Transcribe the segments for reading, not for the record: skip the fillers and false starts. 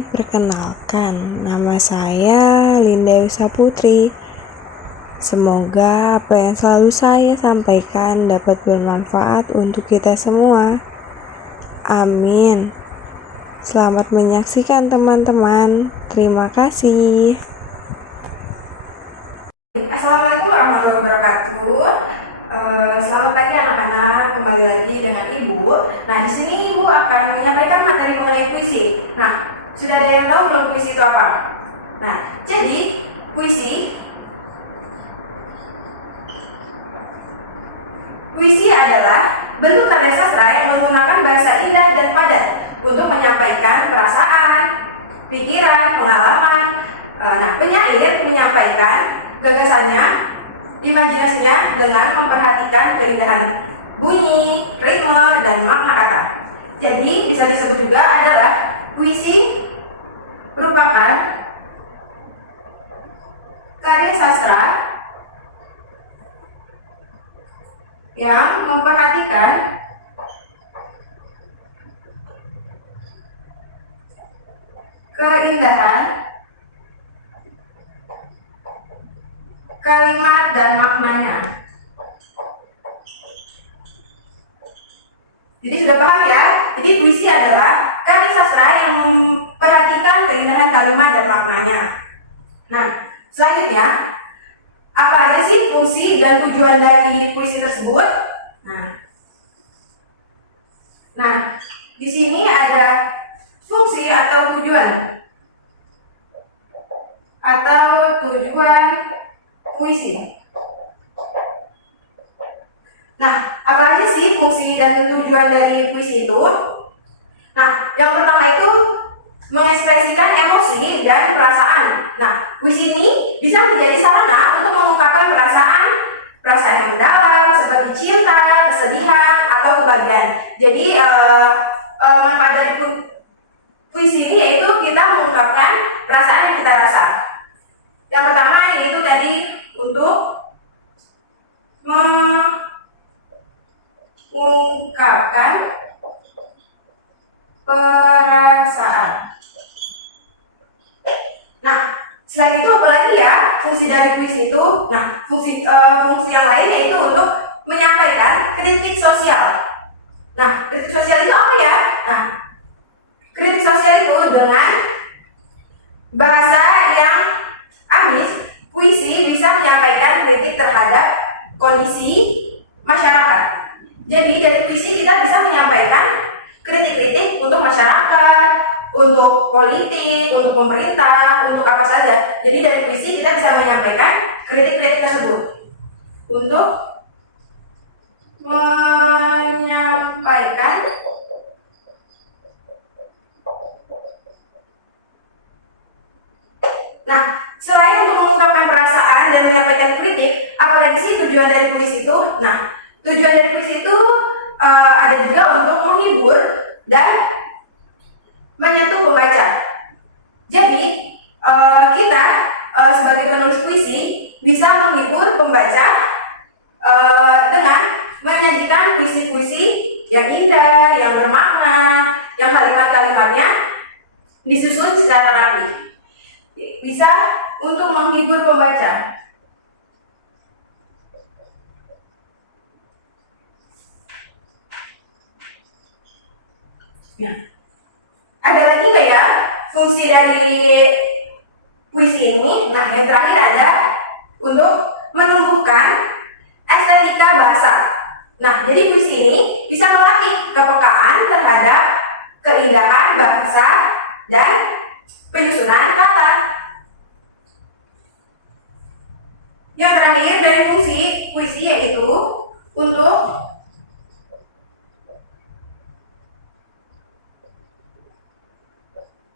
perkenalkan, nama saya Linda Yusa Putri. Semoga apa yang selalu saya sampaikan dapat bermanfaat untuk kita semua. Amin. Selamat menyaksikan teman-teman. Terima kasih. Assalamualaikum warahmatullahi wabarakatuh. Selamat pagi anak-anak, kembali lagi dengan Ibu. Nah, di sini Ibu akan menyampaikan materi mengenai puisi. Nah, sudah ada yang tahu belum puisi itu apa? Nah, jadi puisi adalah bentuk karya sastra yang menggunakan bahasa indah dan padat untuk menyampaikan perasaan, pikiran, pengalaman. Nah, penyair menyampaikan gagasannya, imajinasinya dengan memperhatikan keindahan bunyi, ritme, dan makna kata. Jadi bisa disebut juga adalah puisi merupakan karya sastra yang memperhatikan keindahan kalimat dan maknanya. Jadi sudah paham ya? Jadi puisi adalah karya sastra yang memperhatikan keindahan kalimat dan maknanya. Nah, selanjutnya, apa aja sih fungsi dan tujuan dari puisi tersebut? Nah, di sini ada fungsi atau tujuan puisi. Nah, apa aja sih fungsi dan tujuan dari puisi itu? Nah, yang pertama itu mengekspresikan emosi dan perasaan. Nah, puisi ini bisa menjadi sarana untuk mengungkapkan perasaan yang mendalam seperti cinta, kesedihan, atau kebahagiaan. Jadi, manfaat dari puisi ini yaitu kita mengungkapkan perasaan yang kita rasa. Yang pertama yaitu tadi untuk mengungkapkan perasaan. Nah, selain itu apalagi ya fungsi dari puisi itu? Nah, fungsi yang lain yaitu untuk menyampaikan kritik sosial. Nah, kritik sosial itu apa ya? Nah, kritik sosial itu dengan bahasa yang ambis, puisi bisa menyampaikan kritik terhadap kondisi masyarakat. Jadi dari puisi kita bisa menyampaikan kritik-kritik untuk masyarakat, untuk politik, untuk pemerintah, untuk apa saja. Jadi dari puisi kita bisa menyampaikan kritik-kritik tersebut untuk menyampaikan selain untuk mengungkapkan perasaan dan menyampaikan kritik, apalagi sih tujuan dari puisi itu? Nah, tujuan dari puisi itu ada juga untuk menghibur dan menyentuh pembaca. Jadi, kita sebagai penulis puisi bisa menghibur pembaca dengan menyajikan puisi-puisi yang indah, yang bermakna, yang kalimat-kalimatnya disusun secara rapi. Bisa untuk menghibur pembaca. Nah, ada lagi nggak ya fungsi dari puisi ini? Nah, yang terakhir ada untuk menumbuhkan estetika bahasa. Nah, jadi puisi ini bisa melatih kepekaan terhadap keindahan bahasa dan penyusunan kata. Yang terakhir dari fungsi puisi yaitu untuk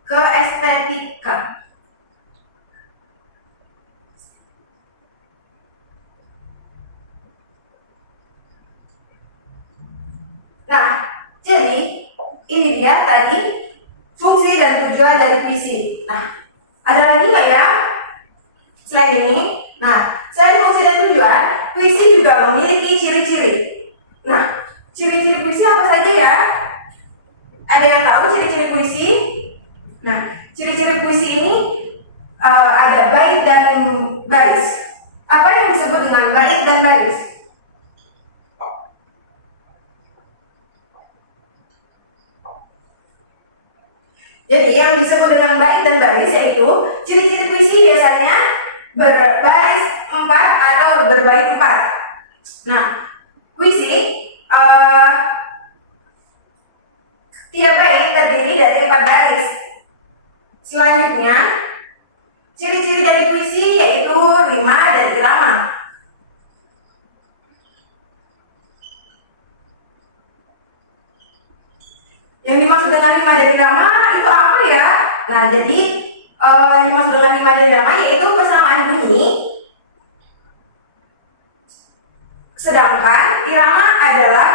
keestetika. Nah, jadi ini dia tadi fungsi dan tujuan dari puisi. Nah, ada lagi nggak ya selain ini? Nah, selain fungsi dan tujuan, puisi juga memiliki ciri-ciri. Nah, ciri-ciri puisi apa saja ya? Ada yang tahu ciri-ciri puisi? Nah, ciri-ciri puisi ini ada bait dan baris. Apa yang disebut dengan bait dan baris? Jadi yang disebut dengan bait dan baris yaitu ciri-ciri puisi biasanya berbaris 4 atau berbait 4. Nah, puisi tiap bait terdiri dari 4 baris. Selanjutnya, ciri-ciri dari puisi yaitu rima dan irama. Yang dimaksud dengan rima dan irama itu apa ya? Nah, jadi yang dimaksud dengan rima dan irama yaitu persamaan bunyi, sedangkan irama adalah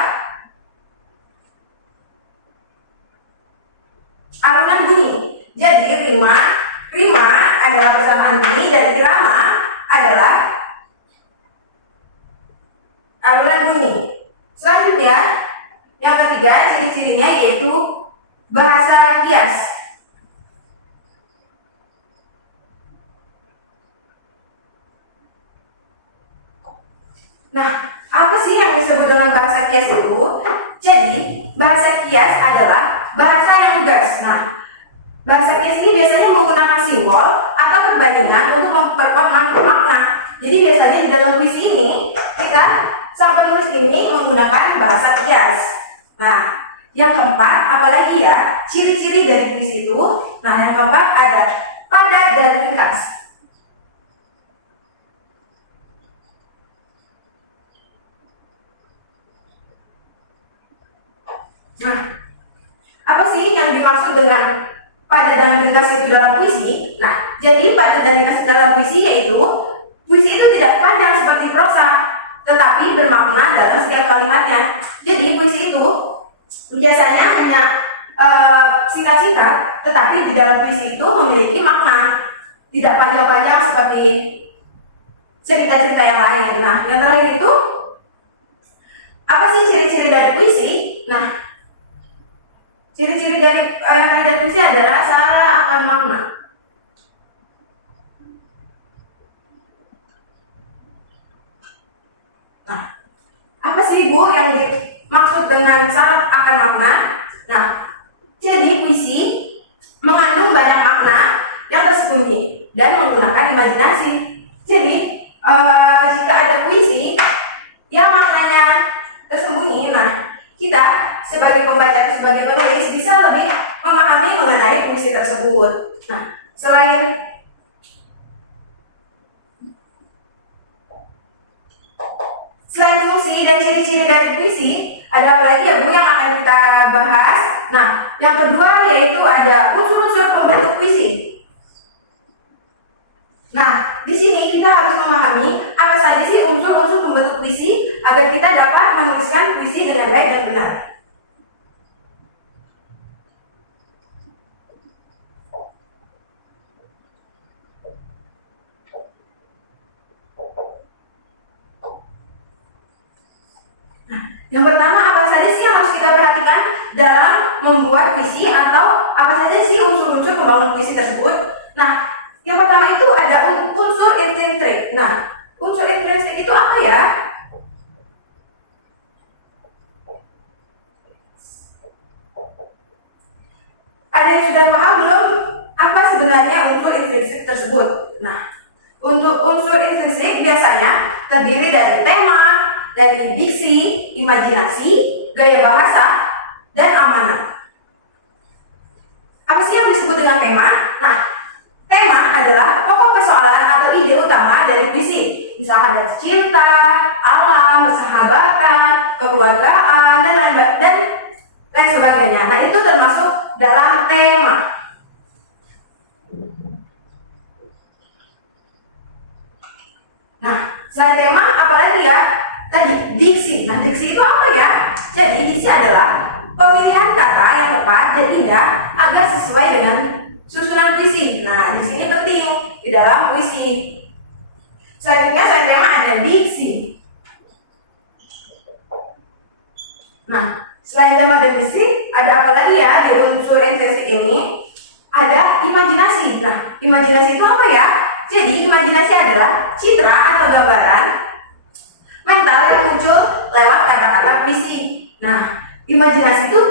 alunan bunyi. Jadi rima adalah persamaan bunyi dan irama adalah alunan bunyi. Selanjutnya, yang ketiga ciri-cirinya yaitu bahasa kias. Nah, apa sih yang disebut dengan bahasa kias itu? Jadi, bahasa kias adalah bahasa yang lugas. Nah, bahasa kias ini biasanya menggunakan simbol atau perbandingan untuk memperkuat makna. Jadi biasanya di dalam puisi ini sang penulis ini menggunakan bahasa kias. Nah, yang keempat, apalagi ya ciri-ciri dari puisi itu? Nah, yang keempat ada padat dan ringkas. Nah, apa sih yang dimaksud dengan padat dan ringkas itu dalam puisi? Nah, jadi padat dan ringkas dalam puisi yaitu puisi itu tidak panjang seperti prosa, tetapi bermakna dalam setiap kalimatnya. Jadi puisi itu biasanya hanya singkat-singkat, tetapi di dalam puisi itu memiliki makna, tidak panjang-panjang seperti cerita-cerita yang lain. Nah, yang terakhir itu apa sih ciri-ciri dari puisi? Nah, ciri-ciri dari puisi adalah syarat akan makna. Nah, apa sih Bu yang dimaksud dengan syarat akan makna? Nah, jadi puisi mengandung banyak makna yang tersembunyi dan menggunakan imajinasi. Jadi jika ada puisi yang maknanya tersembunyi, nah kita sebagai pembaca atau sebagai penulis bisa lebih memahami mengenai puisi tersebut. Nah, selain fungsi dan ciri-ciri dari puisi, ada apa lagi ya Bu yang akan kita bahas? Nah, yang kedua yaitu ada unsur-unsur pembentuk puisi. Nah, di sini kita harus memahami apa saja sih unsur-unsur pembentuk puisi agar kita dapat menuliskan puisi dengan baik dan benar. Yang pertama, apa saja sih yang harus kita perhatikan dalam membuat puisi atau apa saja sih unsur-unsur pembangun puisi tersebut? Nah, yang pertama itu ada unsur intrinsik. Nah, unsur intrinsik itu apa ya? Ada yang sudah paham belum apa sebenarnya unsur intrinsik tersebut? Nah, untuk unsur intrinsik biasanya terdiri dari tema, dari diksi, imajinasi, gaya bahasa, dan amanat. Apa sih yang disebut dengan tema? Nah, tema adalah pokok persoalan atau ide utama dari puisi. Misalnya ada cinta, alam, persahabatan, kekeluargaan, dan lain sebagainya. Nah, itu termasuk dalam tema. Nah, selain tema, apalagi ya? Tadi diksi. Nah, diksi itu apa ya? Jadi diksi adalah pemilihan kata yang tepat dan indah agar sesuai dengan susunan puisi. Nah, di sini penting di dalam puisi. Selanjutnya selain tema ada diksi. Nah, selain tema dan diksi, ada apa lagi ya di unsur intrinsik ini? Ada imajinasi. Imajinasi itu apa ya? Jadi imajinasi adalah citra atau gambaran mental yang muncul lewat kata-kata puisi. Nah, imajinasi itu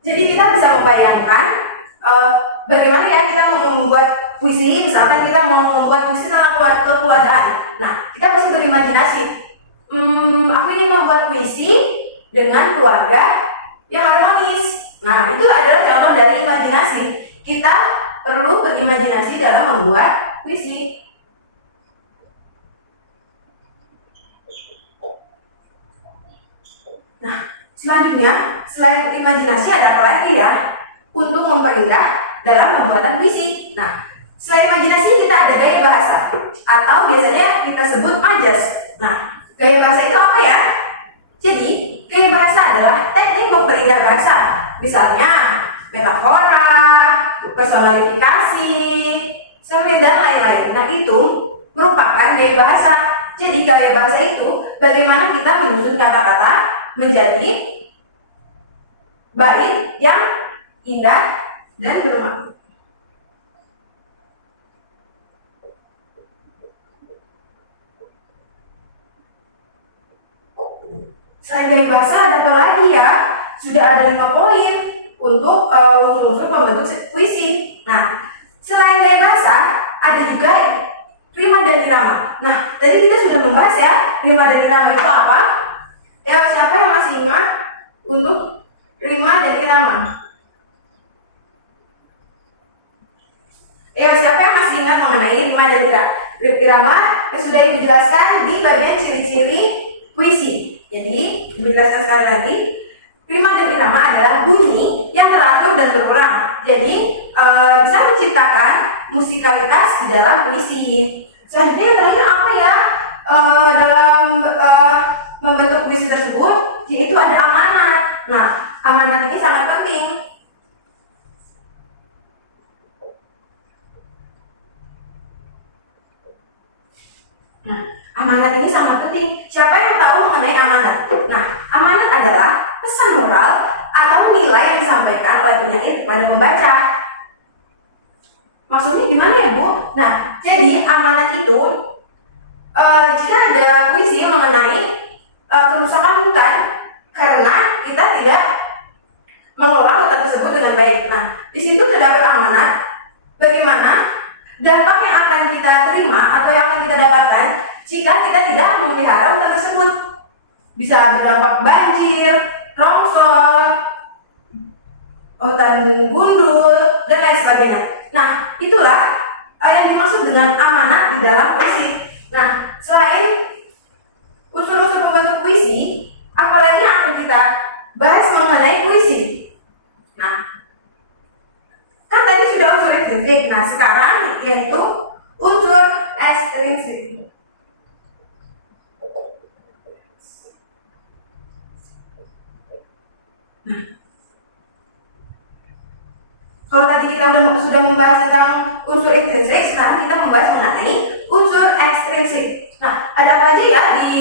jadi kita bisa membayangkan bagaimana ya kita mau membuat puisi. Misalkan kita mau membuat puisi tentang kekeluargaan. Nah, kita pasti berimajinasi. Aku ingin membuat puisi dengan keluarga yang harmonis. Nah, itu adalah contoh dari imajinasi. Kita perlu berimajinasi dalam membuat puisi. Nah, selanjutnya, selain imajinasi ada apa lagi ya? Untuk memperindah dalam pembuatan puisi. Nah, selain imajinasi kita ada gaya bahasa atau biasanya kita sebut majas. Nah, gaya bahasa itu apa ya? Jadi, gaya bahasa adalah teknik memperindah bahasa. Misalnya, metafora, personifikasi, sampai dan lain-lain. Nah, itu merupakan gaya bahasa. Jadi, gaya bahasa itu bagaimana kita menyusun kata-kata menjadi bait yang indah dan bermakna. Selain gaya bahasa ada apa lagi ya? Sudah ada 5 poin untuk unsur-unsur pembentuk puisi. Nah, selain gaya bahasa ada juga rima dan irama. Nah, tadi kita sudah membahas ya, rima dan irama itu apa? Ya, siapa yang masih ingat untuk rima dan irama? Ya, siapa yang masih ingat mengenai rima dan irama? Yang sudah dijelaskan di bagian ciri-ciri puisi. Jadi, dijelaskan sekali lagi, rima dan irama adalah bunyi yang teratur dan berulang. Jadi, bisa menciptakan musikalitas di dalam puisi. Selanjutnya yang terakhir apa ya? Dalam membentuk puisi tersebut, yaitu ada amanat. Nah, amanat ini sangat penting. Nah, amanat ini sangat penting. Siapa yang tahu mengenai amanat? Nah, amanat adalah pesan moral atau nilai yang disampaikan oleh penyair kepada pembaca. Maksudnya gimana ya, Bu? Nah, jadi amanat itu jika ada puisi mengenai kerusakan hutan karena kita tidak mengelola hutan tersebut dengan baik. Nah, di situ terdapat amanat bagaimana dampak yang akan kita terima atau yang akan kita dapatkan jika kita tidak memelihara hutan tersebut. Bisa berdampak banjir, longsor, hutan gundul, dan lain sebagainya. Nah, itulah yang dimaksud dengan amanat di dalam puisi. Nah, selain unsur-unsur pembentuk puisi, apalagi yang akan kita bahas mengenai puisi? Nah, kan tadi sudah unsur intrinsik. Nah, sekarang yaitu unsur ekstrinsik. Nah, kalau tadi kita sudah membahas tentang unsur intrinsik, sekarang kita membahas mengenai unsur ekstrinsik. Nah, ada apa aja ya di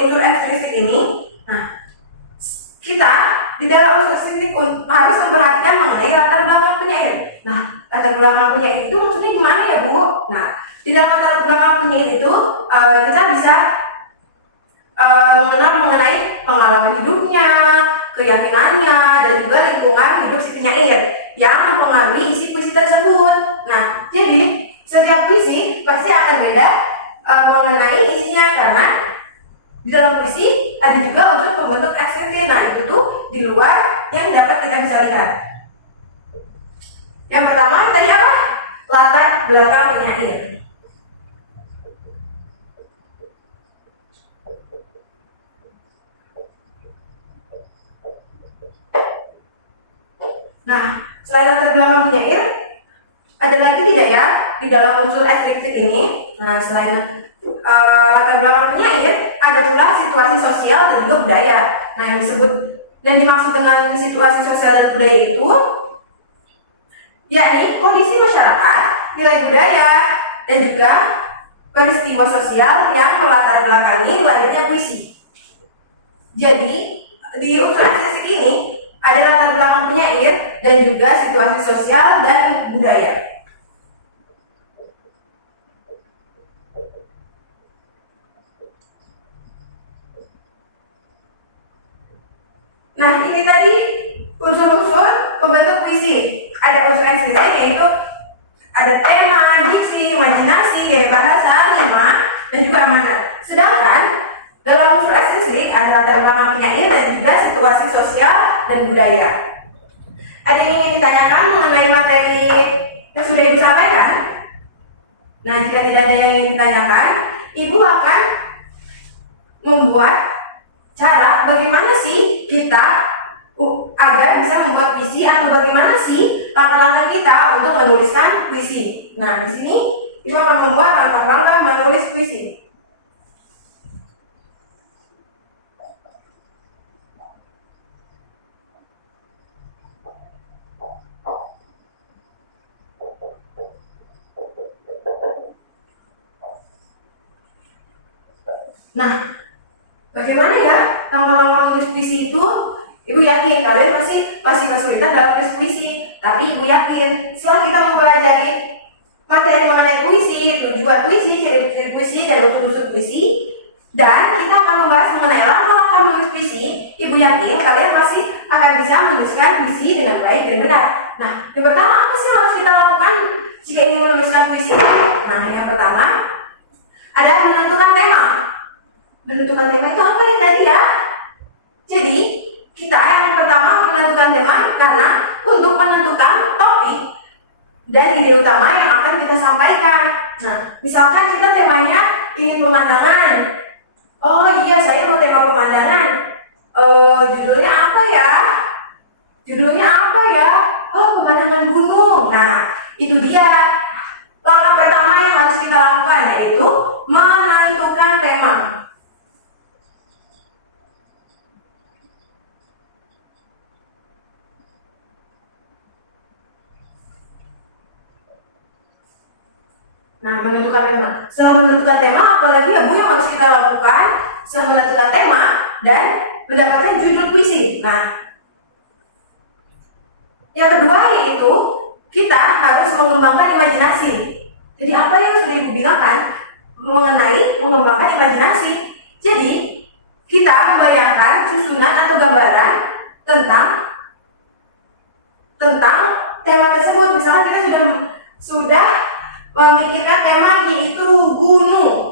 unsur ekstrinsik ini? Nah, kita di dalam unsur ekstrinsik harus memperhatikan mengenai latar belakang penyair. Nah, latar belakang penyair itu maksudnya gimana ya, Bu? Nah, di dalam latar belakang penyair itu kita bisa mengenal mengenai pengalaman hidupnya, keyakinannya, dan juga lingkungan hidup si penyair yang mempengaruhi isi puisi tersebut. Nah, jadi setiap puisi pasti akan beda mengenai isinya karena di dalam puisi ada juga unsur pembentuk ekstrinsik. Nah, itu tuh di luar yang dapat kita bisa lihat. Yang pertama tadi apa? Latar belakang penyair. Nah, selain latar belakang penyair, ada lagi tidak ya di dalam unsur ekstrinsik ini? Nah, selain latar belakang penyair, ada pula situasi sosial dan juga budaya. Nah, yang disebut dan dimaksud dengan situasi sosial dan budaya itu, yakni kondisi masyarakat, nilai budaya, dan juga peristiwa sosial yang melatar belakangi lahirnya puisi. Jadi, di unsur ekstrinsik ini ada latar belakang penyair dan juga situasi sosial dan budaya. Nah, ini tadi unsur-unsur pembentuk puisi. Ada unsur ekstrinsi yaitu ada tema, diksi, imajinasi, gaya bahasa, rima, dan juga mana. Sedangkan dalam unsur ekstrinsi ada latar belakang penyair dan juga situasi sosial dan budaya. Ada yang ingin ditanyakan mengenai materi yang sudah Ibu sampaikan? Nah, jika tidak ada yang ingin ditanyakan, Ibu akan membuat cara bagaimana sih kita agar bisa membuat puisi, atau bagaimana sih langkah-langkah kita untuk menuliskan puisi. Nah, di sini Ibu akan membuat langkah-langkah menulis puisi. Nah, bagaimana ya langkah-langkah menulis puisi itu? Ibu yakin kalian pasti masih kesulitan dalam menulis puisi. Tapi Ibu yakin setelah kita mempelajari materi mengenai puisi, tujuan puisi, ciri-ciri puisi, dan unsur-unsur puisi, dan kita akan membahas mengenai langkah-langkah menulis puisi, Ibu yakin kalian masih akan bisa menuliskan puisi dengan baik dan benar. Nah, yang pertama apa sih yang harus kita lakukan jika ingin menuliskan puisi? Nah, yang pertama ada menentukan tema. Menentukan tema itu apa ya tadi ya? Jadi, kita yang pertama menentukan tema karena untuk menentukan topik dan ide utama yang akan kita sampaikan. Nah, misalkan kita temanya ingin pemandangan. Oh iya, saya mau tema pemandangan. Judulnya apa ya? Judulnya apa ya? Oh, pemandangan gunung. Nah, itu dia. Langkah pertama yang harus kita lakukan yaitu menentukan tema. Nah, menentukan tema. Setelah menentukan tema, apalagi ya Bu yang harus kita lakukan setelah menentukan tema dan mendapatkan judul puisi. Nah, yang kedua yaitu kita harus mengembangkan imajinasi. Jadi apa yang sudah Ibu bilang kan mengenai mengembangkan imajinasi. Jadi kita membayangkan susunan atau gambaran tentang tema tersebut. Misalnya kita sudah memikirkan tema yaitu gunung.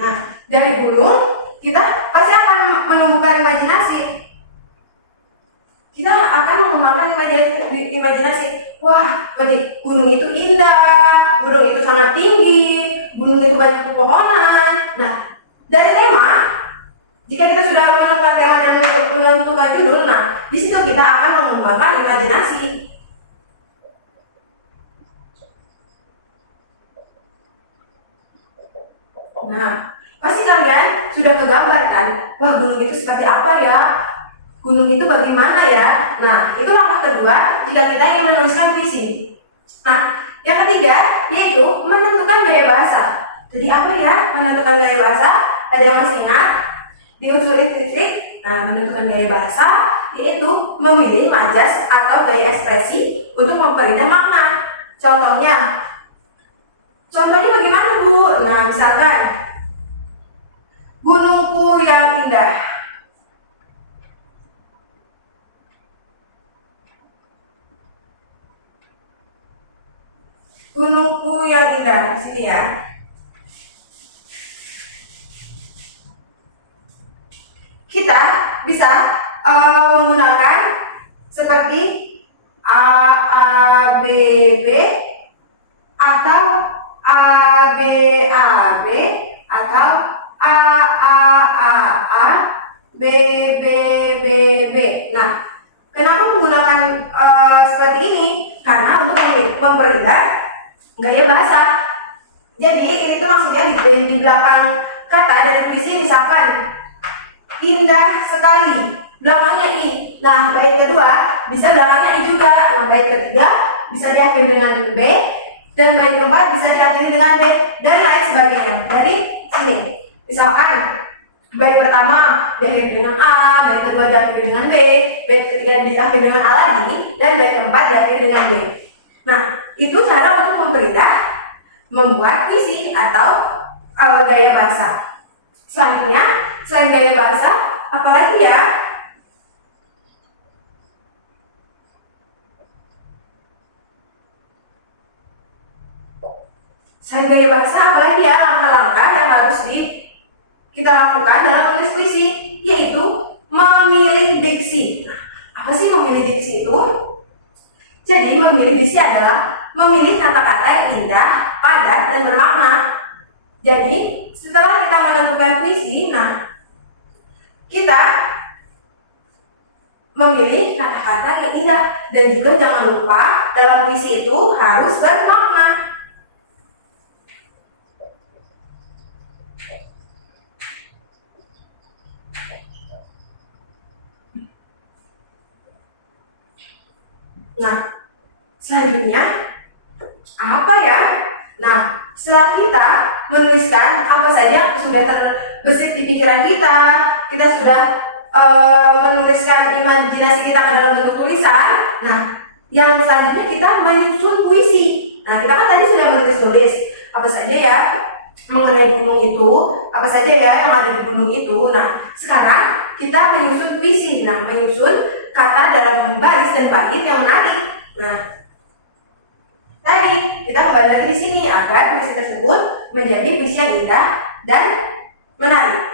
Nah, dari gunung kita pasti akan menumbuhkan imajinasi. Kita akan mengembangkan imajinasi. Wah, berarti gunung itu indah, gunung itu sangat tinggi, gunung itu banyak pepohonan. Nah, dari tema, jika kita sudah menentukan tema dan menentukan judul, nah di situ kita akan mengembangkan imajinasi. Nah, pasti kalian sudah kegambar kan? Wah, gunung itu seperti apa ya? Gunung itu bagaimana ya? Nah, itu langkah kedua jika kita ingin menuliskan puisi. Nah, yang ketiga yaitu menentukan gaya bahasa. Jadi apa ya menentukan gaya bahasa? Ada yang masih ingat? Di unsur ekstrinsi, nah menentukan gaya bahasa yaitu memilih majas atau gaya ekspresi untuk memperindah makna. Contohnya bagaimana Bu? Nah, misalkan gunungku yang indah. Gunungku yang indah, sini ya. Kita bisa menggunakan seperti A A B B atau A B A B atau A A A A B B B B. Nah, kenapa menggunakan seperti ini? Karena untuk memperindah gaya bahasa. Jadi ini tuh maksudnya di belakang kata dari puisi misalkan indah sekali, belakangnya i. Nah, bait kedua bisa belakangnya i juga. Nah, bait ketiga bisa diakhiri dengan b, dan bait keempat bisa diakhiri dengan b, dan lain sebagainya. Dari sini, misalkan bait pertama diakhiri dengan a, bait kedua diakhiri dengan b, bait ketiga diakhiri dengan a lagi, dan bait keempat diakhiri dengan b. Nah, itu cara untuk memperindah membuat puisi atau gaya bahasa. Selanjutnya, selain gaya bahasa, apalagi ya? Selain gaya bahasa, apalagi ya langkah-langkah yang harus kita lakukan dalam menulis puisi, yaitu memilih diksi. Nah, apa sih memilih diksi itu? Jadi memilih diksi adalah memilih kata-kata yang indah, padat, dan bermakna. Jadi setelah kita menentukan puisi, nah kita memilih kata-kata yang indah, dan juga jangan lupa dalam puisi itu harus bermakna. Nah, selanjutnya apa ya? Nah, setelah kita menuliskan apa saja yang sudah terbesit di pikiran kita, kita sudah menuliskan imajinasi kita ke dalam bentuk tulisan. Nah, yang selanjutnya kita menyusun puisi. Nah, kita kan tadi sudah menulis apa saja ya mengenai gunung itu, apa saja ya yang ada di gunung itu. Nah, sekarang kita menyusun puisi. Nah, menyusun kata dalam baris dan bait yang menarik. Nah, tadi kita kembali lagi di sini agar puisi tersebut menjadi puisi yang indah dan menarik.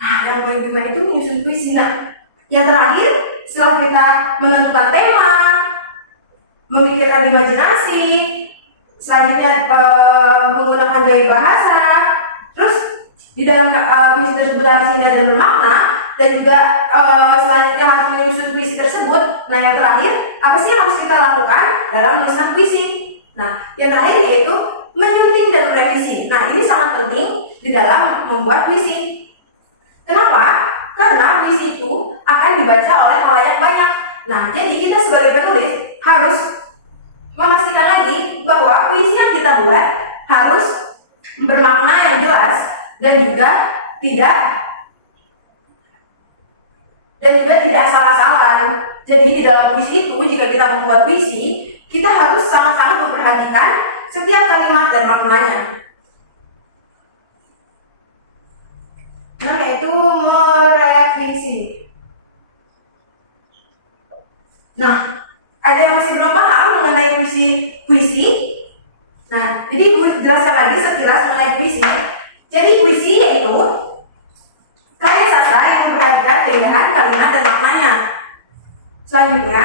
Nah, yang poin 5 itu menyusun puisi. Nah, yang terakhir setelah kita menentukan tema, memikirkan imajinasi, selanjutnya menggunakan gaya bahasa, terus di dalam puisi tersebut harus indah dan bermakna, dan juga selanjutnya harus menyusun puisi tersebut. Nah, yang terakhir apa sih yang harus kita lakukan dalam menuliskan puisi? Nah, yang terakhir yaitu menyunting dan merevisi. Nah, ini sangat penting di dalam membuat puisi. Kenapa? Karena puisi itu akan dibaca oleh khalayak banyak. Nah, jadi kita sebagai penulis harus memastikan lagi bahwa puisi yang kita buat harus bermakna yang jelas dan juga tidak asal-asalan. Jadi di dalam puisi itu, jika kita membuat puisi, kita harus sangat-sangat memperhatikan setiap kalimat dan maknanya. Nah, yaitu merevisi. Nah, ada yang masih belum paham mengenai puisi? Nah, jadi gue jelaskan lagi sekilas mengenai puisi. Jadi puisi yaitu karya sastra yang memperhatikan keindahan kalimat dan maknanya. Selanjutnya,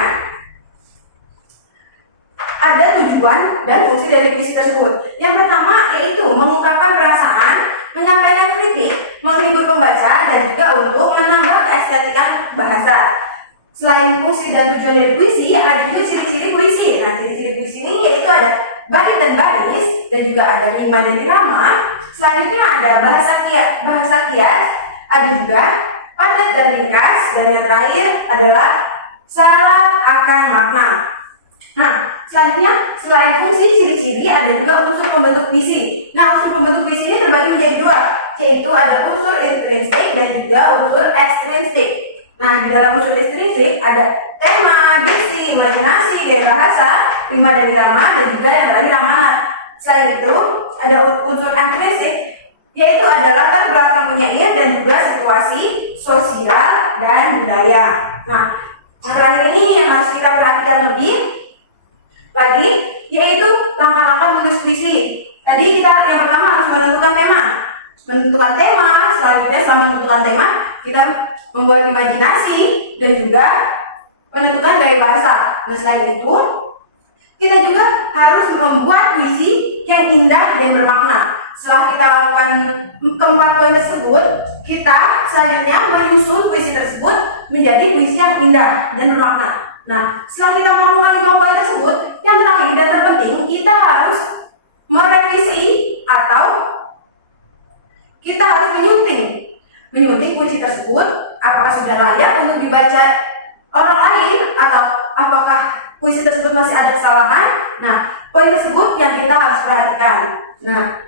ada tujuan dan fungsi dari puisi tersebut. Yang pertama yaitu mengungkapkan perasaan, menyampaikan kritik, menghibur pembaca, dan juga untuk menambah keestetikan bahasa. Selain fungsi dan tujuan dari puisi, ada juga ciri-ciri puisi. Nah, ciri-ciri puisi ini yaitu ada bait dan baris, dan juga ada rima dan irama. Selanjutnya ada bahasa kias, ada juga padat dan ringkas, dan yang terakhir adalah syarat akan makna. Nah, selanjutnya selain fungsi ciri-ciri ada juga unsur pembentuk puisi. Nah, unsur pembentuk puisi ini terbagi menjadi dua, yaitu ada unsur intrinsik dan juga unsur ekstrinsik. Nah, di dalam unsur intrinsik ada tema, diksi, imajinasi, gaya bahasa, rima dan irama, dan juga yang terakhir amanat. Selain itu, ada unsur ekstrinsik, yaitu ada latar belakang penyair dan juga situasi sosial dan budaya. Nah, yang terakhir ini yang harus kita perhatikan lebih lagi, yaitu langkah-langkah menulis puisi. Tadi kita yang pertama harus menentukan tema. Selanjutnya setelah menentukan tema, kita membuat imajinasi dan juga menentukan gaya bahasa. Nah, selain itu, kita juga harus membuat puisi yang indah dan bermakna. Setelah kita lakukan keempat poin tersebut, kita selanjutnya menyusun puisi tersebut menjadi puisi yang indah dan bermakna. Nah, setelah kita melakukan 5 poin tersebut, yang terakhir dan terpenting, kita harus merevisi atau kita harus menyunting puisi tersebut, apakah sudah layak untuk dibaca orang lain atau apakah puisi tersebut masih ada kesalahan. Nah, poin tersebut yang kita harus perhatikan. Nah,